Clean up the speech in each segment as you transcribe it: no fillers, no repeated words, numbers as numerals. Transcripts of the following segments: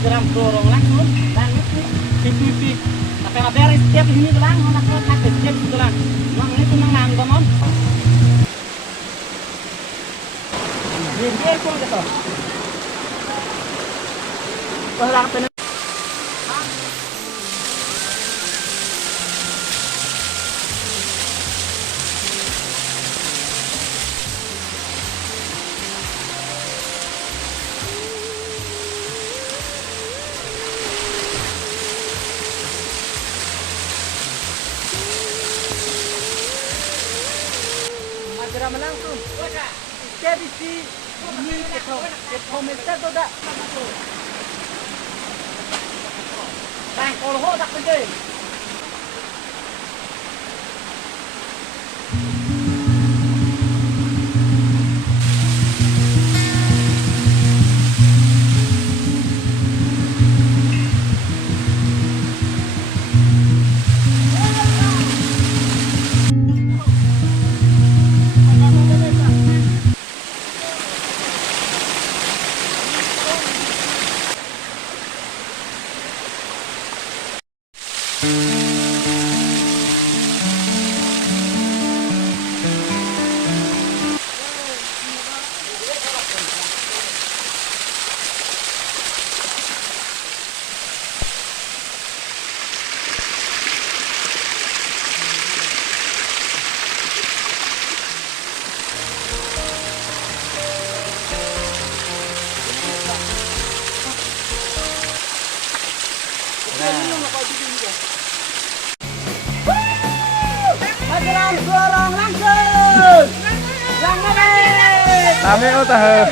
Jeram dorong langsung dan pipi tapi ada setiap ini telang nak tak setiap telang mang itu nang teman biar kok gitu orang tenan Jeram langsung. Jadi si ini itu komentar tu dah. Tang kalau tak pergi. Jeram dorong langsung. Rame oh tah.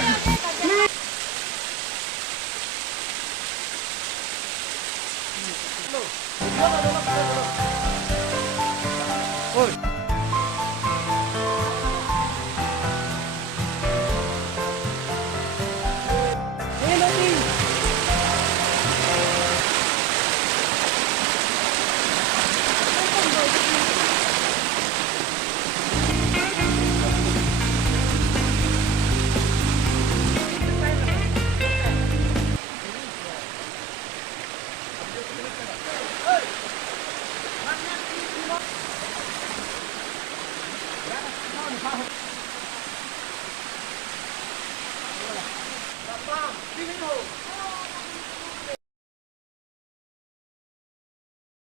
Sini